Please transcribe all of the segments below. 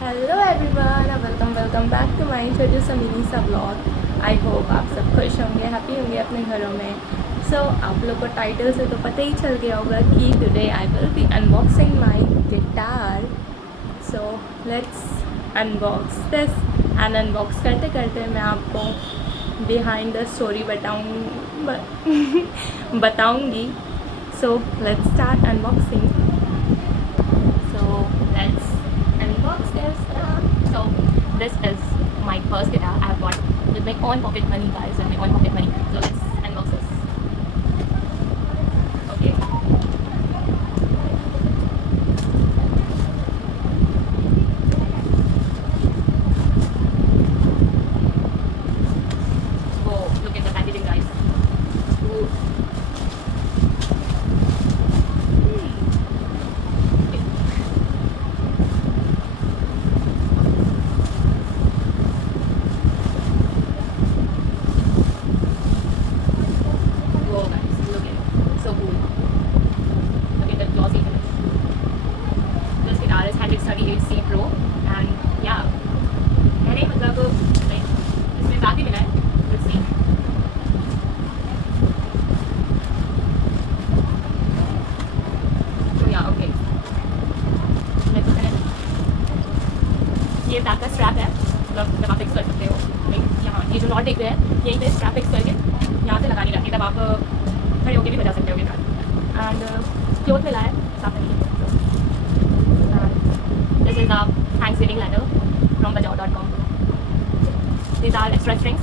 Hello everyone, welcome back to my छोटू सा mini सा ब्लॉग। आई होप आप सब खुश होंगे, हैप्पी होंगे अपने घरों में। सो आप लोग को टाइटल से तो पता ही चल गया होगा कि today I will be unboxing my guitar. So let's unbox this. And unbox करते करते मैं आपको बिहाइंड द स्टोरी बताऊँगी। So let's start unboxing. So let's unbox this. So this is my first guitar I have bought with my own pocket money, guys, with my own pocket money. So let's unbox this. Okay. Whoa! Look at the packaging, guys. Ooh. Whoa, guys, look at it. So cool. Look at the glossy finish. This guitar is Hendrix 38C Pro, and yeah, मैंने मतलब like इसमें bag भी मिला है. Let's see. So yeah, okay. Let's open it. ये bag का strap है, मतलब जब आप फिक्स कर सकते हो. Like यहाँ ये जो नॉट देख रहे हैं, यहीं पे स्ट्रैप फिक्स करके यहाँ से लगानी रहती है, तब आप खड़े होके भी बजा सकते हो गिटार. एंड क्लोथ मिला है, साफ नहीं है. This is the thanksgiving letter from bajao.com. These are extra strings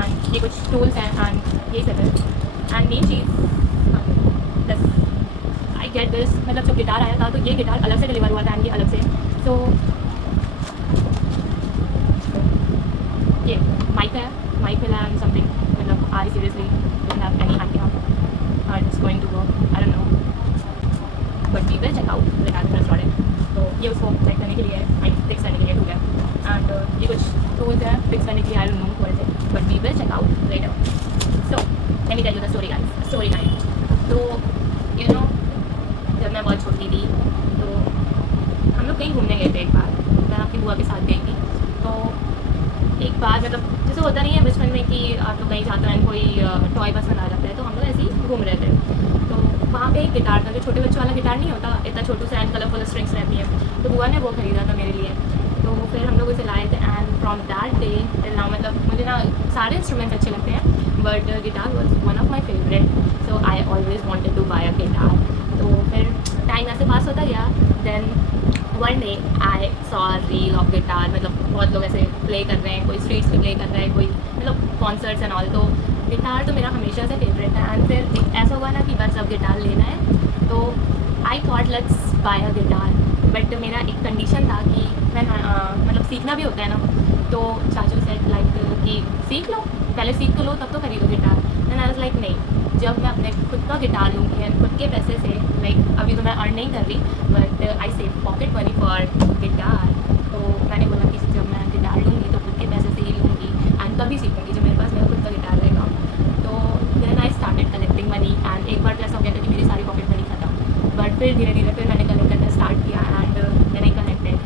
and ये कुछ टूल्स हैं एंड यही सब है. And main cheese this I get this, मतलब जब गिटार आया था तो ये गिटार अलग से डिलीवर हुआ था एंड ये अलग से. तो ये माइक है, माइक मिला एंड समथिंग, मतलब I seriously don't have any idea how it's going to work. I don't know, but we will check out the camera started. तो ये उसको चेक करने के लिए, माइक फिक्स करने के लिए, ठीक है. एंड ये कुछ टूल्स हैं फिक्स करने के लिए, आई डोंट नो थोड़े से, but we will check out later. So let me tell you the story guys. Story time. तो यू नो, जब मैं बहुत छोटी थी तो हम लोग कहीं घूमने गए थे. एक बार मैं अपनी बुआ के साथ गई थी. तो एक बार मतलब जैसे होता नहीं है बचपन में कि आप लोग कहीं जाते हैं, कोई टॉय पसंद आ जाता है, तो हम लोग ऐसे ही घूम रहे थे. तो वहाँ पे एक गिटार था, जो छोटे बच्चों वाला गिटार नहीं होता, इतना छोटू सा एंड कलरफुल स्ट्रिंग्स रहती है. तो बुआ ने वो खरीदा था मेरे लिए. तो फिर हम लोग उसे लाए थे and from that day till now, मतलब मुझे ना सारे इंस्ट्रूमेंट्स अच्छे लगते हैं, but guitar was one of my favourite. So I always wanted to buy a guitar. तो फिर टाइम ऐसे पास होता गया. Then one day I saw reel of guitar, मतलब बहुत लोग ऐसे प्ले कर रहे हैं, कोई स्ट्रीट्स पे प्ले कर रहा है, कोई मतलब कॉन्सर्ट्स एंड ऑल. तो गिटार तो मेरा हमेशा से फेवरेट है. एंड फिर एक ऐसा हुआ ना कि बस अब गिटार लेना है. तो I thought let's buy a guitar. But मेरा एक कंडीशन था कि मैं मतलब सीखना भी होता है ना. तो चाचू सेड लाइक कि सीख लो, पहले सीख तो लो तब तो खरीदो guitar. Then I was like नहीं, जब मैं अपने खुद का गिटार लूँगी एंड खुद के पैसे से, लाइक अभी तो मैं अर्न नहीं कर रही, but I save pocket money for guitar. तो मैंने बोला कि जब मैं गिटार लूँगी तो खुद के पैसे से ही लूँगी एंड तभी सीखूँगी जब मेरे पास मेरा खुद का गिटार रहेगा. तो then I started collecting money. And एक बार तो ऐसा हो गया था कि मेरी सारी पॉकेट मनी खत्म, बट फिर धीरे धीरे फिर मैंने कलेक्ट करना स्टार्ट किया and then I collected.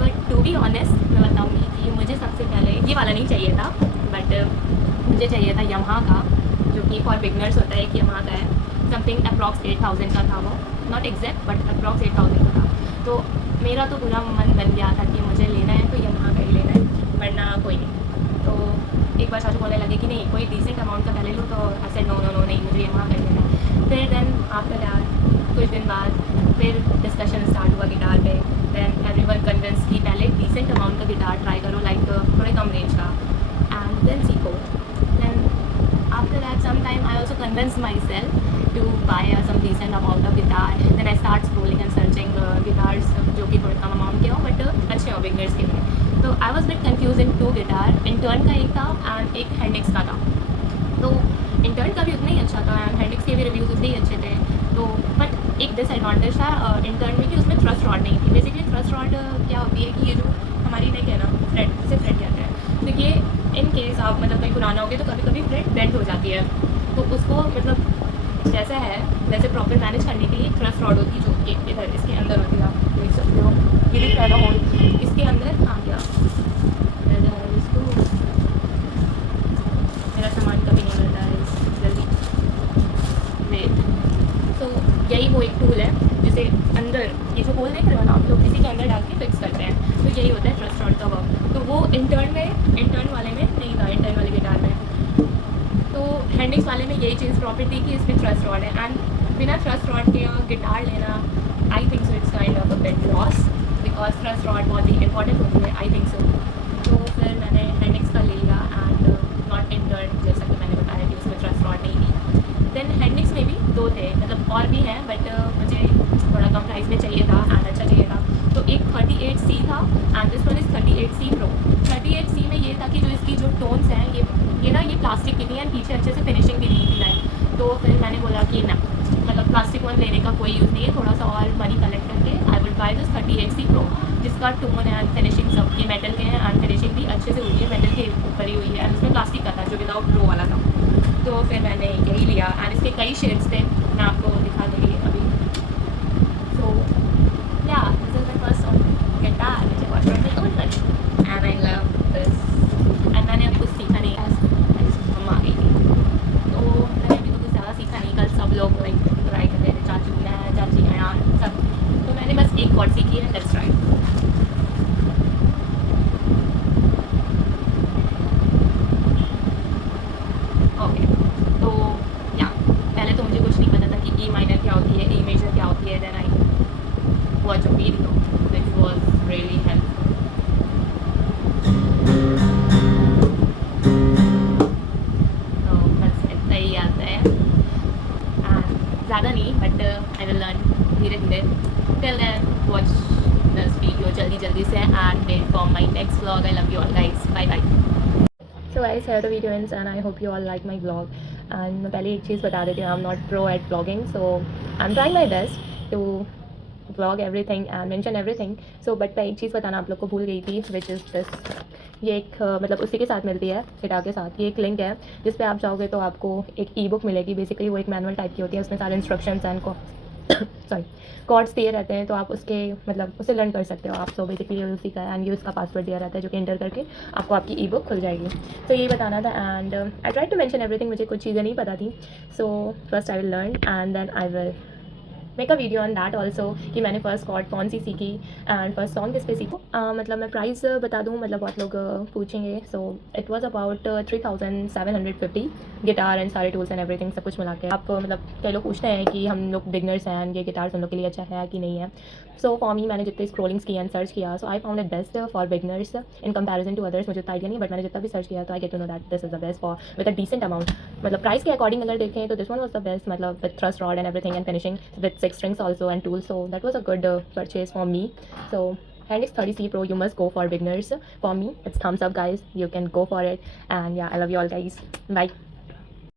But to be honest मैं बताऊँगी कि मुझे सबसे पहले ये वाला नहीं चाहिए था, बट मुझे चाहिए था यमहा का, जो कि फॉर बिगनर्स होता है. कि यमहा का है, समथिंग अप्रॉक्स 8,000 का था वो, नॉट एग्जैक्ट बट अप्रॉक्स 8,000 का था. तो मेरा तो पूरा मन बन गया था कि मुझे लेना है तो यमहा का ही लेना है, वरना कोई नहीं. तो एक बार चाचू बोलने लगे कि नहीं, कोई डिसेंट अमाउंट का पहले लो. तो I said no no no, नहीं मुझे यमहा का ही लेना है. फिर देन आफ्टर दैट कुछ दिन बाद फिर डिस्कशन स्टार्ट हुआ गिटार पे. देन एवरीवन कन्विंस कि पहले डिसेंट अमाउंट का गिटार ट्राई करो, लाइक थोड़े कम रेंज का, एंड देन सीखो. Then after that sometime I also convinced myself to buy some decent amount of guitar. Then I start scrolling and searching guitars जो कि थोड़े कम अमाउंट के हो बट अच्छे हो बिगनर्स के लिए. तो I was bit confuse in two guitar. Intern का एक था एंड एक हैंडिक्स का था. तो इंटर्न का भी उतना ही अच्छा था एंड हैंडिक्स के भी रिव्यूज़ उतने ही अच्छे थे. तो बट एक डिसएडवांटेज था इंटर्न में कि उसमें थ्रस्ट रॉड नहीं थी. बेसिकली थ्रस्ट रॉड क्या होती है कि ये जो हमारी नेक है ना, फ्रेट से फ्रेट कहते हैं, तो ये इन केस आप मतलब कहीं पुराना हो गया तो कभी कभी फ्रेट बेंड हो जाती है. तो उसको मतलब जैसा है वैसे प्रॉपर मैनेज करने के लिए थ्रस्ट रॉड होती है, जो कि इधर इसके अंदर होती है. आप देख सकते हो ये दिख रहा है ना होल, अंदर आ गया। इसको मेरा सामान कभी नहीं मिलता है जल्दी। वेट, तो यही वो एक टूल है जिसे अंदर ये जो होल देख रहे हो ना आप लोग, इसी के अंदर डाल के फिक्स करते हैं। तो यही होता है ट्रस्ट रॉड का वर्क। तो वो इंटर्न वाले में नहीं था, इंटर्न वाले गिटार में। तो हैंडिक्स वाले में यही चीज़ प्रॉफिट थी कि इसमें थ्रस्ट रॉड है, एंड बिना थ्रस्ट रॉड के यहाँ गिटार लेना I think so it's kind of a bit loss, because thrust rod बहुत ही इंपॉर्टेंट होती है आई थिंक सो। तो फिर मैंने हैंडिक्स का ले लिया, एंड नॉट इंटर्न, जैसा कि मैंने बताया कि उसमें थ्रस्ट रॉड नहीं थी। देन हैंडिक्स में भी 2 थे, मतलब और भी हैं, बट मुझे थोड़ा कम प्राइस में चाहिए था एंड अच्छा चाहिए था। तो एक 38C था and this one is 38C Pro। 38C में ये था कि जो इसकी जो टोन्स हैं ये ना ये प्लास्टिक की थी एंड पीछे अच्छे से फिनिशिंग भी नहीं थी लाइक। तो फिर मैंने बोला कि ना, मतलब प्लास्टिक वन लेने का कोई यूज़ नहीं है, थोड़ा सा और मनी कलेक्ट करके I will by this 38C Pro, जिसका टोन एंड फिनिशिंग सब ये मेटल के हैं एंड फिनिशिंग भी अच्छे से हुई है, मेटल के ऊपर ही हुई है, एंड उसमें प्लास्टिक का था जो विदाउट प्रो वाला था। तो फिर मैंने यही लिया एंड इसके कई शेड्स थे, मैं आपको दिखा दूँगी अभी। सो या this is my first song guitar which I bought from my own money and I love this। And मैंने अभी कुछ सीखा नहीं है, मम्मा आ गई थी तो मैंने अभी तो कुछ ज़्यादा सीखा नहीं। कल सब लोग लाइक ट्राई कर रहे थे, चाचू मैं, चाची अयान सब, तो मैंने बस एक कॉर्ड सीखी है, लेट्स ट्राई। ओके, तो या पहले तो मुझे कुछ नहीं पता था कि ई माइनर क्या होती है, ई मेजर क्या होती है। Then I watch a video which was really helpful. तो बस इतना ही आता है एंड ज़्यादा नहीं, बट आई विल लर्न धीरे धीरे। Till then watch this video जल्दी से and wait for my next vlog. I love you all guys, bye bye. So guys here the video ends and I hope you all like my vlog। and मैं पहले एक चीज़ बता देती हूँ, I am not pro at blogging, so I am trying my best to vlog everything and mention everything. So but मैं एक चीज़ बताना आप लोग को भूल गई थी, विच इज़ दिस। ये एक मतलब उसी के साथ मिलती है गिटार के साथ। ये एक लिंक है जिस पे आप जाओगे तो आपको एक ई बुक मिलेगी। बेसिकली वो एक मैनुअल टाइप की होती है, उसमें सारे इंस्ट्रक्शंस एंड सॉरी कॉर्ड्स दिए रहते हैं, तो आप उसके मतलब उसे लर्न कर सकते हो आप। तो बेसिकली उसी का एंड ये उसका पासवर्ड दिया रहता है जो कि एंटर करके आपको आपकी ई बुक खुल जाएगी। तो यही बताना था and I try to mention everything. मुझे कुछ चीज़ें नहीं पता थी, so first I will learn and then I will make a video on that also कि मैंने फ़र्स्ट कॉर्ड कौन सी सीखी एंड फर्स्ट सॉन्ग किस पे सीखूँ। मतलब मैं प्राइस बता दूँ, मतलब बहुत लोग पूछेंगे। So it was about 3750 guitar and सारे टूल्स एंड एवरीथिंग सब कुछ मिला के। आप मतलब कई लोग पूछते हैं कि हम लोग बिगनर्स हैं, ये गिटार हम लोग के लिए अच्छा है कि नहीं है। सो फॉर मी, मैंने जितने स्क्रोलिंग्स किया एंड सर्च किया, so I found it best for beginners in comparison to others. मुझे उतना आइडिया नहीं, बट मैंने जितना भी सर्च किया तो I get to know that this is the best for with a decent amount. मतलब प्राइस के अकॉर्डिंग अगर देखें तो this one was the best, मतलब with thrust rod and everything and finishing with 6 strings also and tools, so that was a good purchase for me। So Hendrix 30C Pro, you must go for beginners। For me it's thumbs up guys, you can go for it and yeah, I love you all guys, bye।